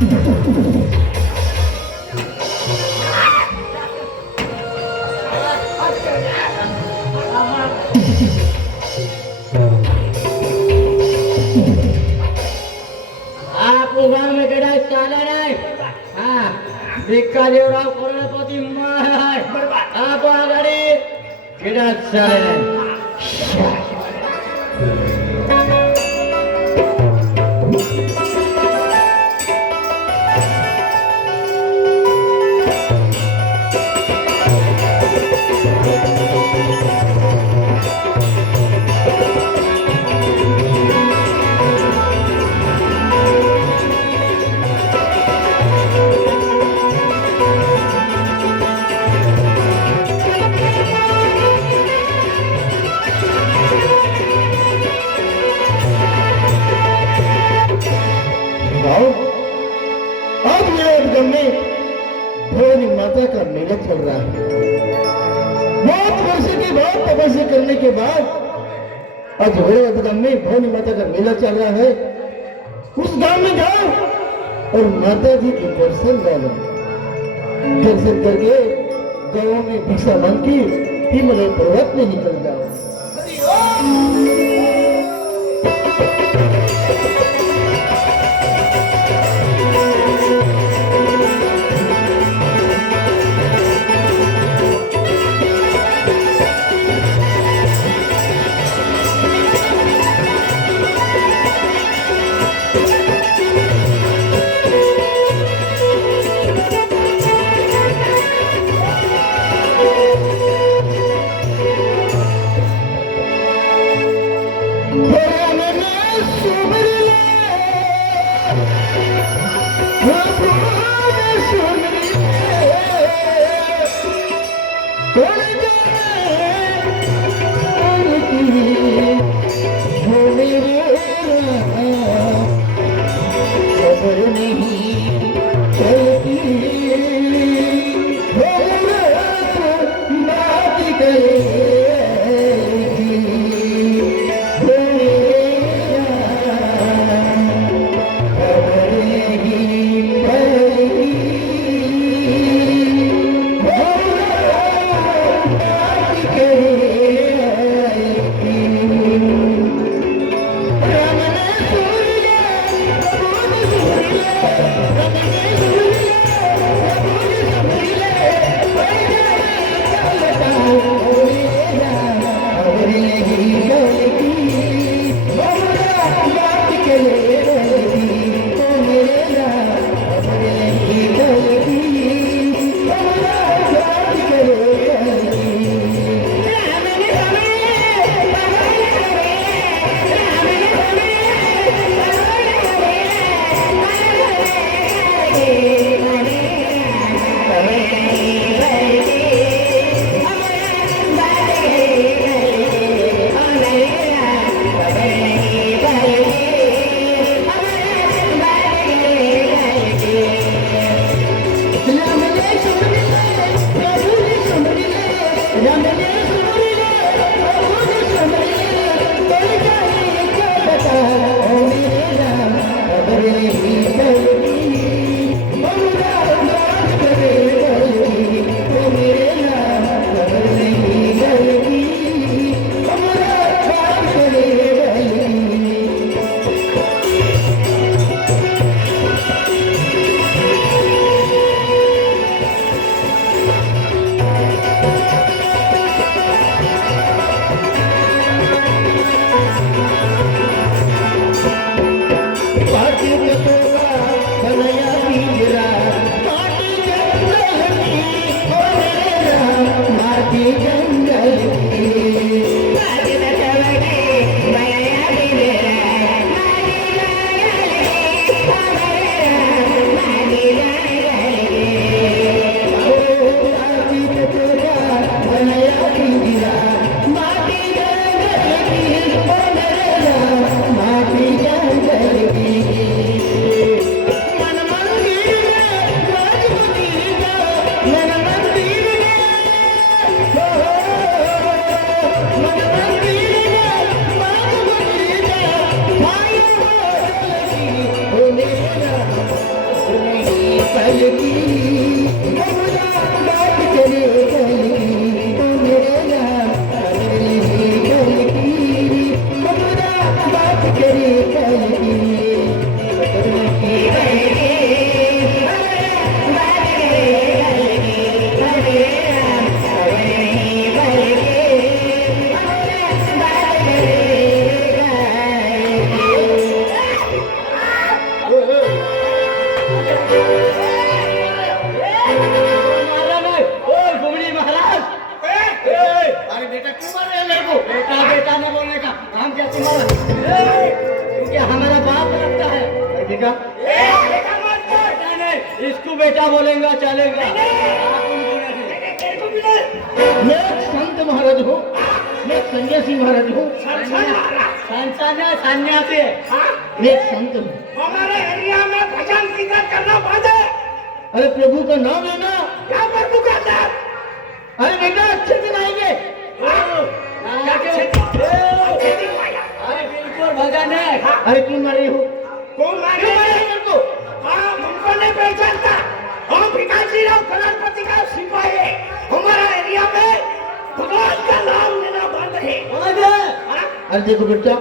आप उभार में केडा चाले नाही हा भिक्का देवराव करोडपती महाराज आप आघाडी केडा चाले नाही आज मेरे उद्गम में भवानी माता का मेला चल रहा है। बहुत वर्षों के बाद तपस्या करने के बाद आज मेरे उद्गम में भवानी माता का मेला चल रहा है। उस गांव में जाओ और माता जी के दर्शन डालो। दर्शन करके गांव में भिक्षा मांग के हिमालय पर्वत में निकल जाओ। कल की बबुआ बात करे कल की तो मेरे राम खबर नहीं कल की बबुआ बात करे कल की खबर नहीं कल की बात करे कल की मेरे राम खबर नहीं कल की बात करे मारा नहीं। ओए घुमड़ी महाराज, अरे बेटा क्यों मार रहे हैं मेरे को? बेटा बेटा नहीं बोलने का, हम क्या तुम्हारा? क्योंकि हमारा बाप लगता है। अरे बेटा बेटा नहीं, इसको बेटा बोलेगा चलेगा। आप उनको नहीं। मैं एक संत महाराज हूँ, मैं एक सन्यासी महाराज हूँ, सन्यासी है। मैं एक संत हूँ। हमारे एरिया में भजन कीर्तन करना बंद है। अरे प्रभु का नाम लेना। क्या प्रभु का नाम? अरे बेटा अच्छे दिन आएंगे। अरे बिल्कुल भजन है। अरे क्यों मारे हो? कौन मारे? क्यों मारे मेरे को? हाँ, हमको नहीं पहचानता। हम भिखारी राव करोड़पति का सिपाही है। हमारा एरिया में भगवान का नाम लेना बंद है। हाँ? अरे देखो बेटा,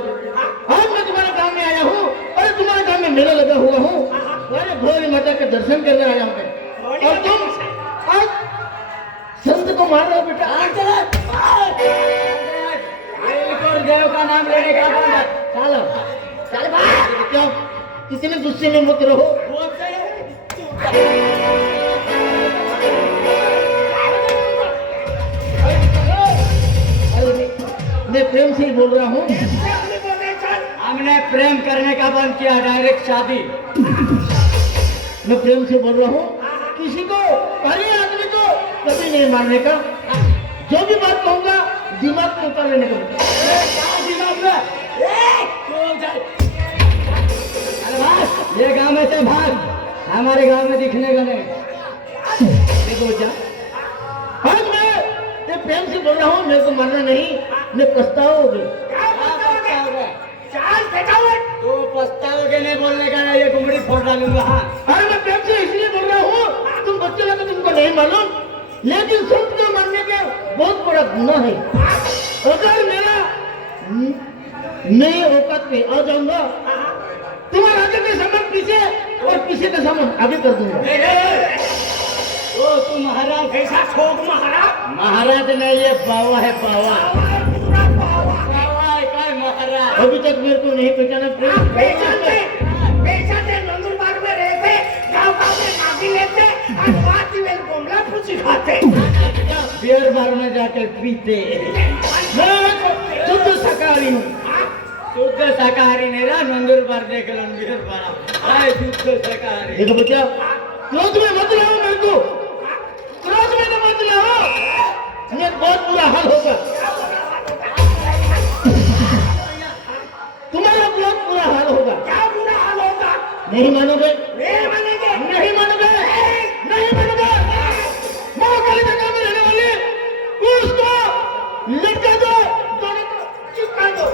आज मैं तुम्हारे गांव में आया हूँ। अरे तुम्हारे गांव में मेला लगा हुआ हूँ। अरे भोले माता के दर्शन करने आया हूँ मैं। और तुम आज संत को मार रहे हो बेटा। बिल्कुल देव का नाम लेने का बंद है। चलो चल भाई। क्या किसी में गुस्से में मत रहो। अरे मैं प्रेम से ही बोल रहा हूँ। हमने प्रेम करने का बंद किया, डायरेक्ट शादी। मैं प्रेम से बोल रहा हूँ। किसी को पहले आदमी को कभी नहीं मारने का। जो भी बात कहूँगा दिमाग में उतार लेने का। दिमाग में अरे भाग, ये गांव में से भाग, हमारे गांव में दिखने का नहीं। देखो बेटा, आज मैं प्रेम से बोल रहा हूँ। मेरे को मारना नहीं, मैं पछताओगे। तो पछताओगे नहीं बोलने का नहीं, ये घुमड़ी फोड़ डालूंगा। हाँ अरे मैं प्रेम से इसलिए बोल रहा हूँ, तुम बच्चे लोग तुमको नहीं मालूम, लेकिन संत को मानने का बहुत बड़ा गुनाह है। अगर मेरा नई औकात पे आ जाऊंगा, तुम्हारे आगे के सामान पीछे और पीछे का सामान आगे कर दूंगा। ओ तू महाराज ऐसा ठोक महाराज। महाराज नहीं, ये बावा है बावा। पूरा पावा। बावा है क्या महाराज? अभी तक मेरे को नहीं पहचाना। आप पहचानते नंदुरबार में रहते, गाँव में नादी लेते और वादी में गोमला फूसी खाते। बियर बार में जाकर पीते। मैं शुद्ध शाकाहारी हूँ। शुद्ध शाकाहारी नहीं रहा, नंदुरबार देख लो बियर बार। आए शुद्ध शाकाहारी। देखो बच्चा, क्रोध में मत लाओ मेरे को, क्रोध में मत लाओ, ये बहुत बुरा हाल होगा। तुम्हारा बहुत बुरा हाल होगा। क्या बुरा हाल होगा? नहीं मानोगे? नहीं मानेंगे। नहीं मानोगे? नहीं मानोगे? माँ काली जगह में रहने वाले उसको लटका दो, दोनों को चिपका दो।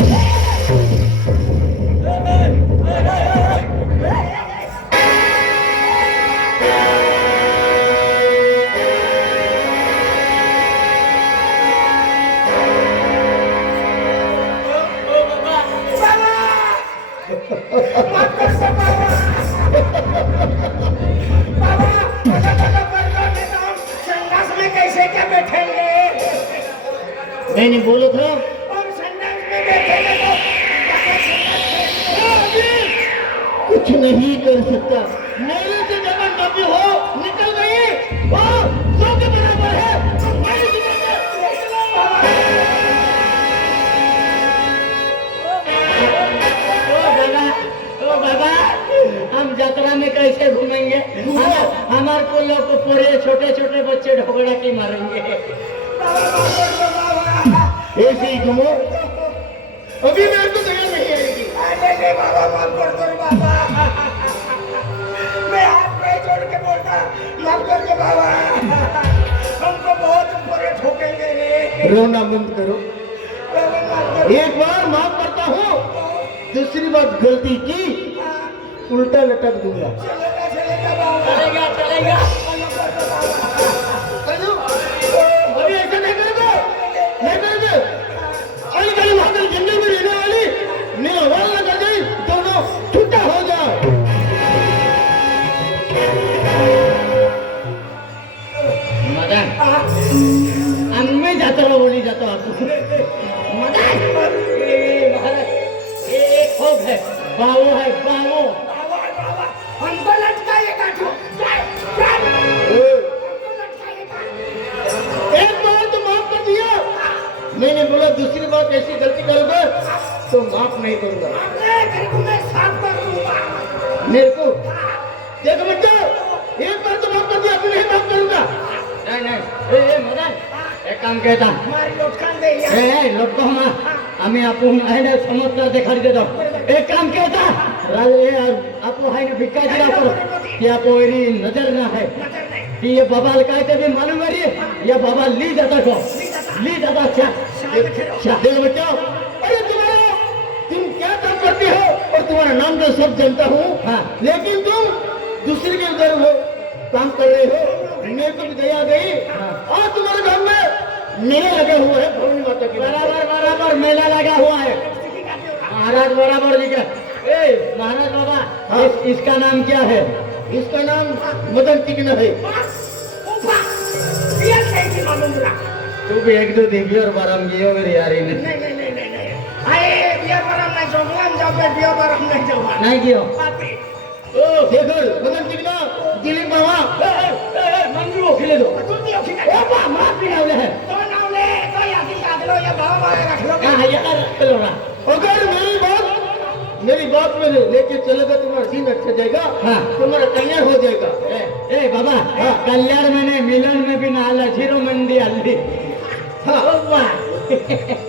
संन्यास में कैसे क्या बैठेंगे? मैंने बोला था हम संन्यास में बैठेंगे तो कुछ नहीं कर सकता। मेरे से जगह कभी हो निकल गई वो सौ के बराबर है। तो मेरी जिंदगी में ओ बाबा, हम यात्रा में कैसे घूमेंगे? हमारे को लोग को पूरे छोटे छोटे बच्चे ढोकड़ा की मारेंगे। ऐसे ही घूमो। अभी मेरे को जगह नहीं आएगी। अरे बाबा माफ कर दो बाबा। मैं हाथ पे जोड़ के बोलता माफ कर दो बाबा। हमको बहुत बुरे ठोकेंगे। रोना बंद करो। बाबा माफ कर एक बार माफ करता हूँ, दूसरी बात गलती की उल्टा लटक दूंगा। चलेगा बाबा। चलेगा चलेगा। देखो बच्चा, एक बार तो माफ कर दिया, अब नहीं माफ करूंगा। नहीं नहीं ए मदन एक काम कहता मारी लोटकान दे या ए लोग हम आम्ही आपण आहे ना समजला देखाडी देतो एक काम कहता आपको है ना भिक्का दिला करो कि आप मेरी नजर ना है नजर नहीं कि ये बाबा काय ते भी मालूम है ये बाबा ली जाता को ली जाता क्या देखो बच्चा, अरे तुम क्या काम करते हो और तुम्हारा नाम तो सब जानता हूँ, हाँ। लेकिन तुम दूसरे के उधर हो काम कर रहे हो, मेरे को भी दया गई और तुम्हारे घर में मेला लगा हुआ है भवानी माता की। बराबर बराबर मेला लगा हुआ है महाराज बराबर जी का ए महाराज बाबा हाँ। इसका नाम क्या है इसका नाम मदन चिकना है। ऊपर ये कैसे मालूम रहा तू भी एक दो दिव्य और बारम गियो मेरी यारी ने नहीं आए बिया बरम नहीं जोगलाम जाओ पे बिया बरम नहीं जाओ नहीं गियो पापी ओ देखो मदन चिकना दिलीप बाबा मंजू खिले दो तू दियो ठीक ओ है बा माफ भी नावले है तो नावले तो यादी काट लो या बाबा मारे रख लो कहां ये कर चलो ना अगर मेरी बात में लेके चलेगा तुम्हारा दिन अच्छा जाएगा, हाँ। तुम्हारा कल्याण हो जाएगा। ए बाबा हाँ। कल्याण मैंने मिलन में भी नाला जीरो मंदी हल्दी हाँ। ओ बा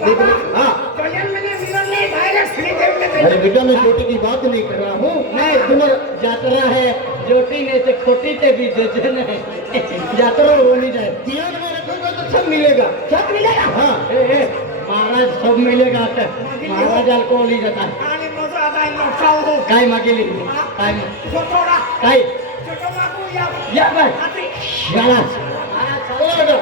बाबा हाँ। कल्याण मैंने मिलन नहीं डायरेक्ट श्री देव में अरे बेटा मैं छोटी की बात नहीं कर रहा हूँ, नहीं तुम्हारा यात्रा है जोटी ने से खोटी ते भी दे नहीं यात्रा होनी जाए ध्यान में रखोगे तो सब मिलेगा। सब मिलेगा हाँ। ए महाराज सब मिलेगा महाराज अल्कोहल ही जाता है आने मजा आता है नौकाओं हो काय मागिली काय छोटोड़ा काय छोटो माकू या बाय आती गाला चलो बेटा।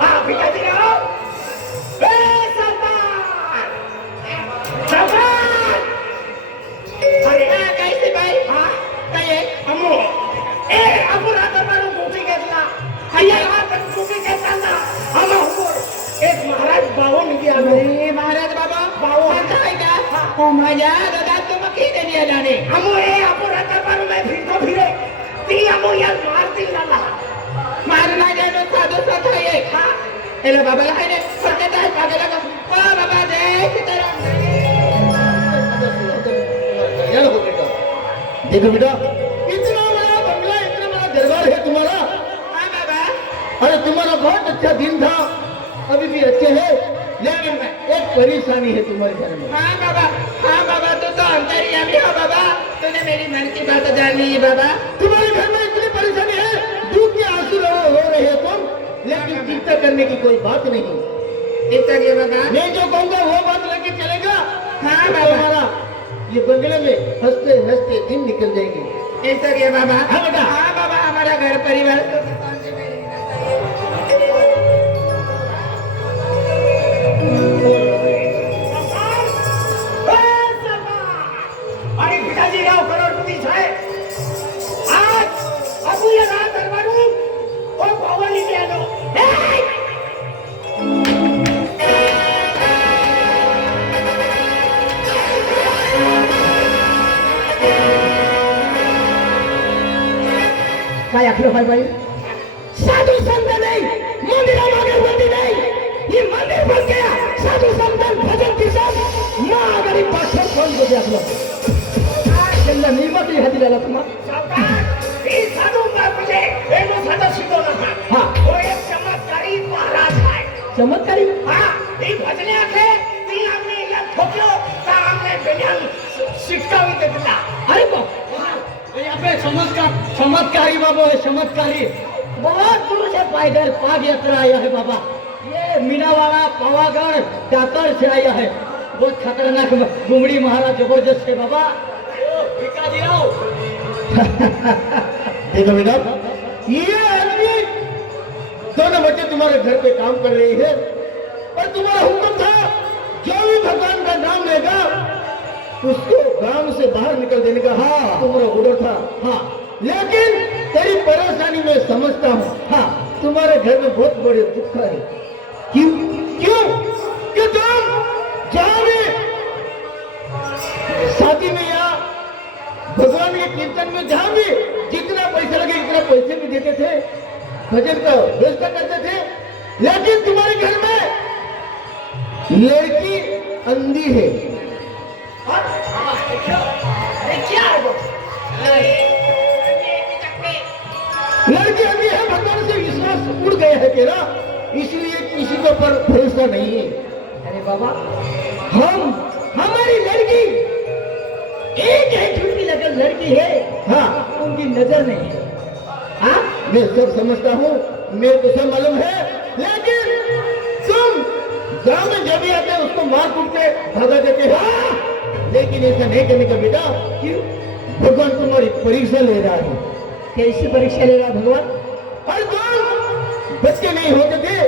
हाँ पिताजी आओ ए सरदार सरदार अरे कैसे भाई हाँ कहिए अम्मू ए अम्मू रात मारू गोटी घेतला अय्या रात गोटी घेताना अम्मू एक महाराज बावो निघी आलो महाराज बाबा बावो काय का ओ माझ्या दादा तुम किती दिया जाणे अम्मू ए अम्मू रात मारू मैं फिरतो फिरे ती अम्मू यार मार दिल लाला मारला गेलो साधू साधा ये हाँ एले बाबाला काय रे सत्य काय पागला का ओ बाबा जय सीताराम कल्याण हो बेटा। देखो बेटा, इतना बड़ा बंगला, इतना बड़ा दरबार है तुम्हारा। हां बाबा अरे तुम्हारा बहुत अच्छा दिन था, अभी भी अच्छे है, लेकिन एक परेशानी है तुम्हारे घर में। हाँ बाबा तू तो अंतर्यामी हो बाबा तूने मेरी मन की बात जान ली बाबा तुम्हारे घर में इतनी परेशानी है, दुख के आंसू रो रहे हो तुम, लेकिन चिंता करने की कोई बात नहीं। इतना बाबा मैं जो कहूँगा वो बात लेके चलेगा। हाँ तो बाबा हमारा ये बंगले में हंसते हंसते दिन निकल जाएंगे। इतना बाबा हाँ बेटा। हाँ बाबा हमारा घर परिवार अरे पिताजी राव करोड़पति है आज अब ये रात दरबारू ओ भवानी के आलो काय आखलं भाई भाई साधु संत नहीं मंदिर मागे होती नहीं ये मंदिर बन गया साधु संत भजन किसान माँ गरीब पाठक फोन को दिया आपलं त्यांना नियमत ह्या दिलेला तुम्हाला ये साधु का मुझे एनो साधा सिद्धो ना हाँ। वो एक चमत्कारी महाराज है चमत्कारी हाँ ये भजने आखे तीन हमने ये ठोक्यो का हमने बेनियन सिक्का भी दे दिया अरे बाप यहाँ पे चमत्कारी बाबा है चमत्कारी बहुत दूर से पैदल पाद यात्रा आया है बाबा ये मीनावाड़ा पावागढ़ दातर से आया है बहुत खतरनाक गुमड़ी महाराज जबरदस्त है बाबा पिताजी राव देखो बेटा, ये आदमी दोनों बच्चे तुम्हारे घर पे काम कर रही है और तुम्हारा हुक्म था जो भी भगवान का नाम लेगा उसको गांव से बाहर निकल देने का। हाँ, तुम्हारा ऑर्डर था। हाँ, लेकिन तेरी परेशानी मैं समझता हूँ। हाँ, तुम्हारे घर में बहुत बड़े दुख है। क्यों क्यों कि तुम जाओगे शादी में या भगवान के कीर्तन में जहाँ भी जितना पैसा लगेगा इतना पैसे भी देते थे, भजन का व्यवस्था करते थे, लेकिन तुम्हारे घर में लड़की अंधी है। क्या है वो? लड़की अंधी है, भगवान से विश्वास उड़ गया है तेरा, इसलिए किसी के ऊपर भरोसा नहीं है। अरे बाबा, हमारी लड़की एक है झूठी लगन लड़की है, हाँ उनकी नजर नहीं है। हाँ, मैं सब समझता हूँ, मेरे को सब मालूम है, लेकिन तुम गांव में जब भी आते हैं उसको मार कूट के भगा देते हो। हाँ, लेकिन ऐसा नहीं करने का बेटा, क्यों? भगवान तुम्हारी परीक्षा ले रहा है। कैसी परीक्षा ले रहा भगवान? और तुम बच्चे नहीं होते थे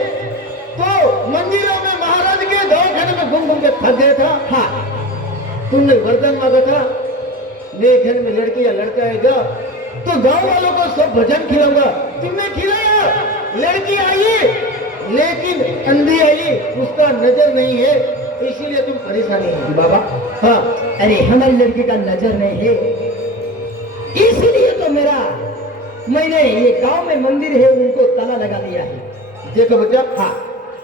तो मंदिरों में महाराज के दवाखाने में घूम घूम के थक गया था। हाँ, तुमने वरदान मांगा था, मेरे घर में लड़की या लड़का आएगा तो गांव वालों को सब भजन खिलाऊंगा। तुमने खिलाया, लड़की आई लेकिन अंधी आई, उसका नजर नहीं है, इसीलिए तुम परेशानी है बाबा। हाँ, अरे हमारी लड़की का नजर नहीं है, इसीलिए तो मैंने ये गांव में मंदिर है उनको ताला लगा दिया है। देखो बच्चा, हाँ,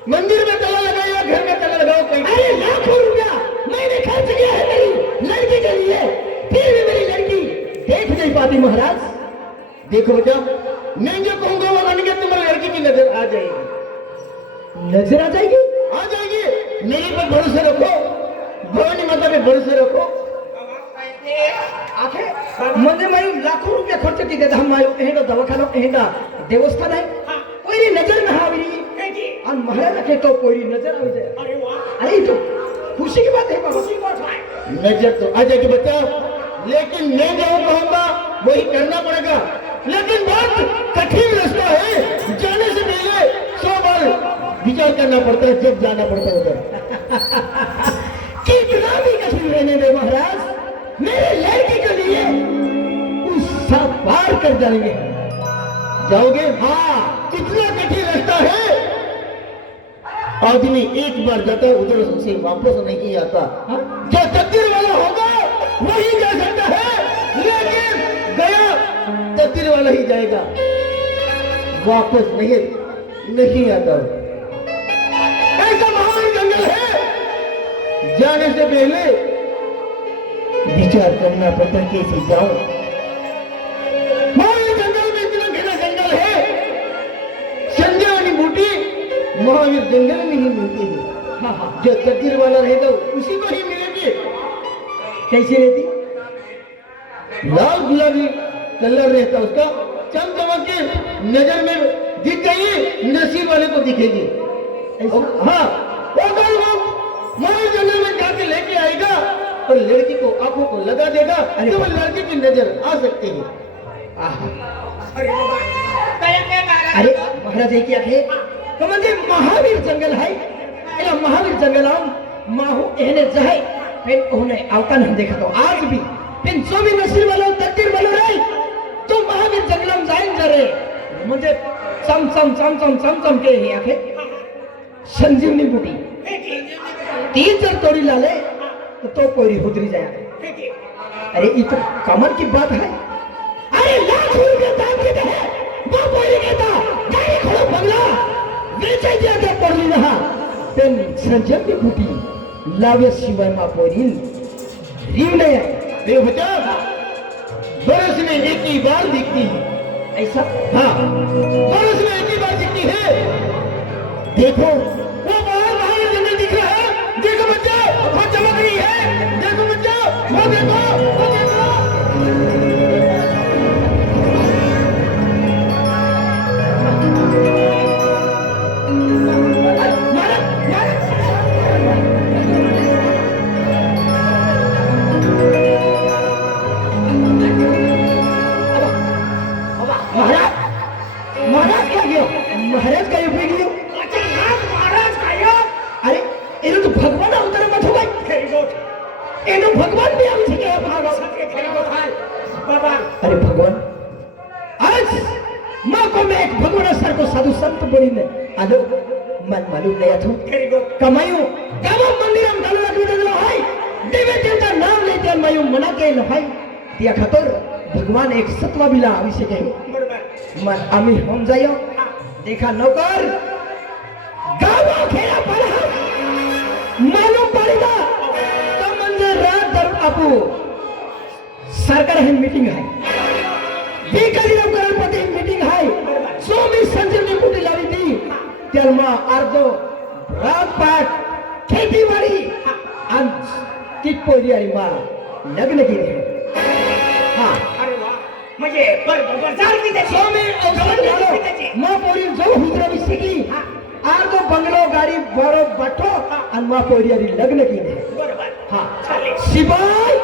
मंदिर में ताला लगाया, घर में ताला लगाओ कहीं। अरे लाखों रुपया मैंने खर्च किया है मेरी लड़की के लिए, फिर भी मेरी लड़की देख नहीं पाती महाराज। देखो बच्चा, मैं जो कहूंगा वो मानेंगे, तुम्हारी लड़की की नजर आ जाएगी। नजर आ जाएगी? आ जाएगी, मेरे पर भरोसा रखो, भवानी माता पे भरोसा रखो। म्हणजे मायू लाखो रुपया खर्च की देता हम मायू एहेडो दवाखानो एहेडा देवस्थान है, कोई नजर में आवी और महाराज के तो कोई नजर आ जाए। अरे वाह, अरे तो खुशी की बात है बाबा। खुशी की बात है। नजर तो आ जाएगी बच्चा, लेकिन मैं जो कहूंगा वही करना पड़ेगा। लेकिन बहुत कठिन रास्ता है, जाने से पहले 100 बार विचार करना पड़ता है जब जाना पड़ता है उधर। कितना भी कठिन रहने दे महाराज, मेरे लड़की के लिए उस सब पार कर जाएंगे। जाओगे? हाँ, कितना कठिन रास्ता है, आदमी एक बार जाता है उधर से वापस नहीं आता। जो तकदीर वाला होगा वही जा सकता है, लेकिन गया तकदीर वाला ही जाएगा, वापस नहीं आता। ऐसा महान जंगल है, जाने से पहले विचार करना पड़ता है कैसे जाऊं। महावीर जंगल में इतना घना जंगल है, संजीवनी बूटी महावीर जंगल में ही मिलती है। हाँ हाँ, जो तकदीर वाला रहेगा उसी को ही मिलेगी। कैसी रहती? लाल गुलाबी कलर रहता उसका, चमचमक के नजर में दिख गई, नसीब वाले को दिखेगी। हाँ, अगर वो महावीर जंगल में जाके लेके आएगा और लड़की को आंखों को लगा देगा तो वो लड़की की नजर आ सकती है। अरे बाबा, कहे के महाराज। अरे महाराज एक क्या है तो म्हणजे महावीर जंगल है, एला महावीर जंगल माहू एहने जाए फिर उन्हें अवकान हम देखा तो आज भी फिर जो भी नसीब वाला तकदीर वाला रहे तो महावीर जंगल में जाए जरे म्हणजे चम चम चम चम चम चम के ही आखे संजीवनी बूटी तीन जर तोड़ी लाले तो कोई उतरी जाए। अरे ये तो कमर की बात है। अरे लाख रुपये दाम देते हैं, वो कोई कहता गाड़ी खड़ो बंगला बेचे जाते पड़ी रहा पेन संजीवनी बूटी लावे शिवाय मा पोरील रीव नहीं है। देव बचा, बरस में एक ही बार दिखती है। ऐसा? हाँ, बरस में एक ही बार दिखती है। देखो वो बाहर जंगल दिख रहा है, देखो बच्चा वो चमक रही है, देखो बच्चा वो देखो, वो देखो। महाराज क्या गयो? महाराज का उपयोग गयो? महाराज का अरे एनो तो भगवान अवतार मत हो गई। Very good. एनो भगवान भी आवी छे के भागो। बाबा, अरे भगवान, आज माँ को मैं एक भगवान सर को साधु संत बोली ने आलो मन मालूम नहीं था वेरी गुड। कमायो गावा मंदिर में डालो लगे दे हाय देवे देवता नाम लेते मायो मना के न भाई दिया खतर भगवान एक सतवा बिला आवी छे के मग आम्ही होऊन जायो देखा नोकर गावा खेळा पडा मालूम पडेगा तर म्हणजे रात धरून आपू सरकार हे मीटिंग आहे भिकारी नोकरांमध्ये मीटिंग आहे जो मी संजीवनी कुठे लावली ती त्याला अर्धो रातपाट खेतीवाडी आणि ती पोरी आणि मा लग्न केली हा अरे वा म्हणजे बरोबर झालं की त्याची स्वामी अवसर झालो मग पोरी जो हुजरावी शिकली अर्धो बंगलो गाडी बरो बठो आणि मग पोरी आणि लग्न केले बरोबर हा चालेल शिपाई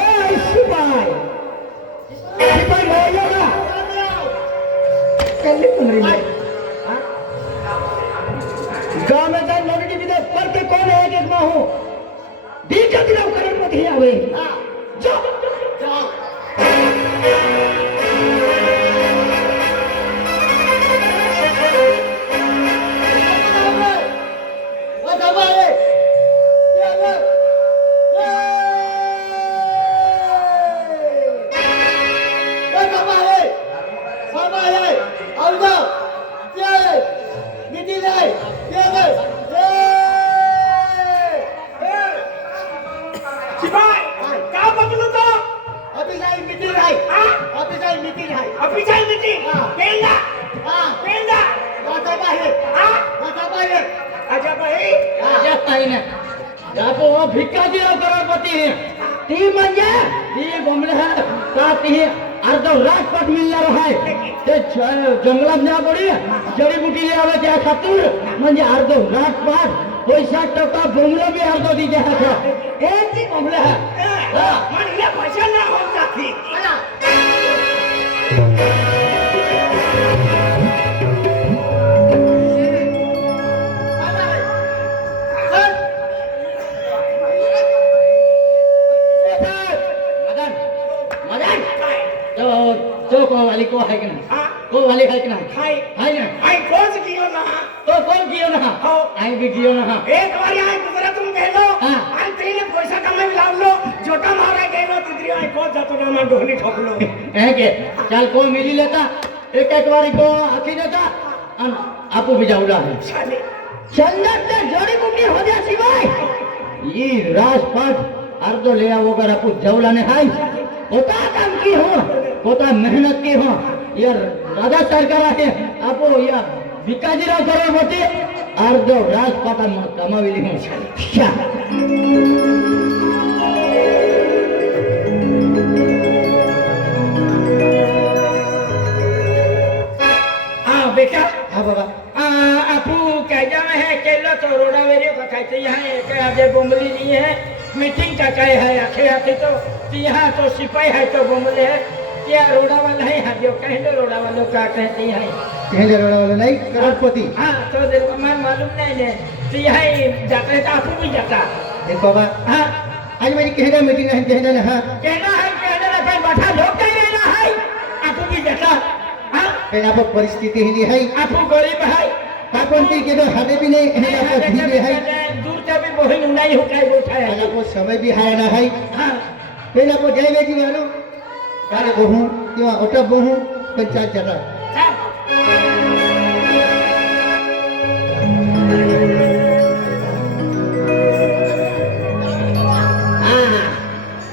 ओय शिपाई शिपाई हो ना कल्ली तुम्हारी मैं गांव में जाए नौकरी भी दे पर के कौन है एक मां हूं बीच दिनों करण मत ही आवे जाओ शिपाई का बघलो तो ऑफिसाई मीटिंग आहे ऑफिसाई मीटिंग आहे ऑफिशियल मीटिंग पेंदा पेंदा वाचा बाहेर वाचा बाहेर अच्छा भाई राजा पाहिजे बापू भिक्काजीराव करोडपती ती म्हणजे ती बोंबले का ती अर्ध राजपट मिळणार आहे ते जंगलात न्या पडी जडीबुटी लिहावे त्या खातूर म्हणजे अर्ध राजपाट पैसा टका बोंबलं बी अर्ध दी द्या हे ती बोंबले म्हणल्या पैसा ना होत जाती तो को वाली को है कि ना को वाली है कि ना हाय है ना हाय कोच कियो ना तो कौन कियो ना हो आई भी कियो ना एक बार आय गुजरात में गेलो हां आणि तिने पैसा कमाई लावलो जोटा मारा गेलो तिसरी आय कोच जातो ना मा ढोली ठोकलो है के चल को मिली लेता एक बारी को आखी देता अन आपू भी जाऊला है चाले चंदन ते जड़ी बूटी हो जा सिवाय ये राजपाट अर्धो ले वगैरह आपू जाऊला ने हाय कोता काम की हो कोता मेहनत की हो यार दादा सरकार आहे आपो या भिकाजीराव करोडपती अर्धो राजपाटा कमाविली हो हां बेटा हाँ बाबा आपू क्या जाना है केलो तो रोडा वेरियो का कहते यहाँ एक आगे बोमली नहीं है मीटिंग का काय है आखे आते तो यहाँ तो सिपाही है तो बोमले है क्या रोडा वाला है हाँ जो कहेंगे रोडा वालों का कहते हैं कहेंगे रोडा वाला नहीं करोड़पति हाँ तो दिल को मालूम नहीं है तो यहाँ जाते तो आपू भी जाता देख बाबा हाँ आज मेरी कहना मीटिंग है कहना ना हाँ कहना ना फिर बैठा लोग कहीं रहना है आपू भी जाता हाँ फिर आप परिस्थिति ही नहीं है आपू गरीब है कापनती के तो हाथे भी नहीं है आप धीरे है दूर से भी बहुत नहीं होता है वो है आपको समय भी हारना है हाँ फिर आपको जाएगा जी वालों अरे बहु क्यों ओटा बहु पंचायत जगह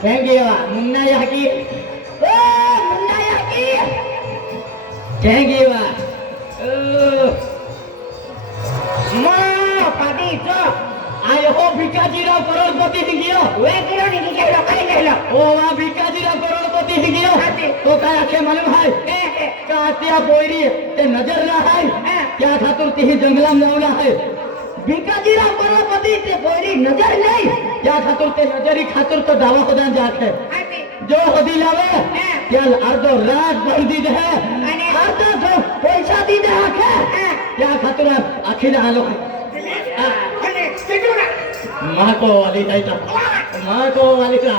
कहेंगे मुन्ना यहाँ की मुन्ना यहाँ की कहेंगे पाटी तो आयो हो भिकाजीराव करोडपती हिगियो वे किरो नहीं गेलो कहीं गेलो ओ वा भिकाजीराव करोडपती हिगियो तो काय आखे मालूम है का त्या बोयरी ते नजर ना है क्या खातूर ती जंगला में लावला है भिकाजीराव करोडपती ते बोयरी नजर नहीं क्या खातूर ते नजरी खातूर तो दावा खुदा जात है जो होदी लावे त्या अर्धो रात भर दी दे अर्धो जो पैसा दी दे आखे क्या खातूर आखिर आलो माँ को वाली माँ को वाली का